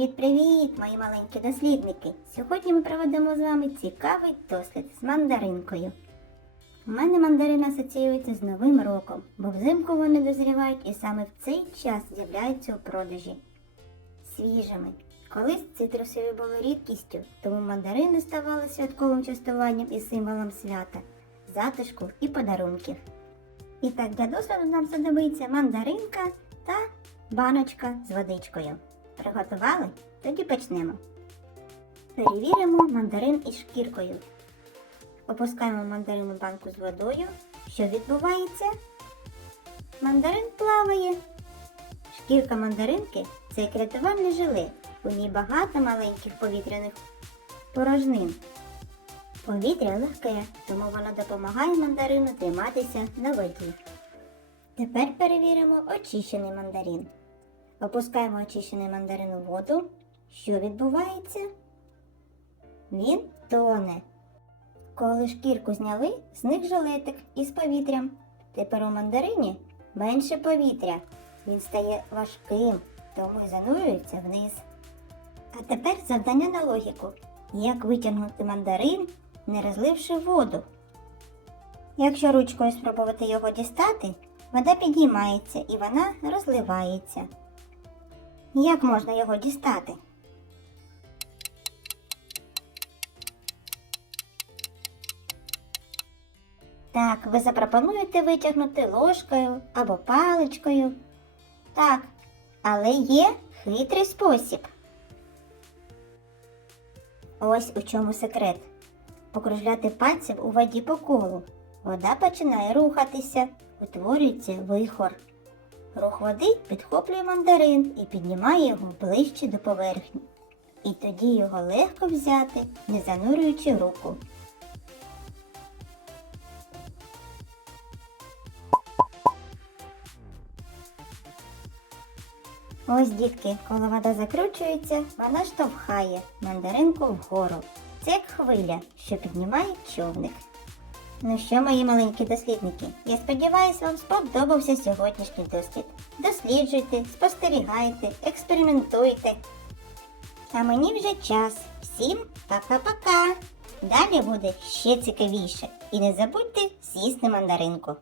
Привіт-привіт, мої маленькі дослідники! Сьогодні ми проведемо з вами цікавий дослід з мандаринкою. У мене мандарин асоціюється з Новим роком, бо взимку вони дозрівають і саме в цей час з'являються у продажі свіжими. Колись цитрусові були рідкістю, тому мандарини ставали святковим частуванням і символом свята, затишку і подарунків. І так для досліду нам знадобиться мандаринка та баночка з водичкою. Приготували? Тоді почнемо. Перевіримо мандарин із шкіркою. Опускаємо мандарин у банку з водою. Що відбувається? Мандарин плаває. Шкірка мандаринки це як рятувальне желе. У ній багато маленьких повітряних порожнин. Повітря легке, тому воно допомагає мандарину триматися на воді. Тепер перевіримо очищений мандарин. Опускаємо очищений мандарин у воду. Що відбувається? Він тоне. Коли шкірку зняли, зник жилетик із повітрям. Тепер у мандарині менше повітря. Він стає важким, тому й занурюється вниз. А тепер завдання на логіку. Як витягнути мандарин, не розливши воду? Якщо ручкою спробувати його дістати, вода підіймається і вона розливається. Як можна його дістати? Так, ви запропонуєте витягнути ложкою або паличкою. Так, але є хитрий спосіб. Ось у чому секрет. Покружляти пальцем у воді по колу. Вода починає рухатися, утворюється вихор. Рух води підхоплює мандарин і піднімає його ближче до поверхні. І тоді його легко взяти, не занурюючи руку. Ось, дітки, коли вода закручується, вона штовхає мандаринку вгору. Це як хвиля, що піднімає човник. Ну що, мої маленькі дослідники, я сподіваюся, вам сподобався сьогоднішній дослід. Досліджуйте, спостерігайте, експериментуйте. А мені вже час. Всім пока-пока. Далі буде ще цікавіше. І не забудьте з'їсти мандаринку.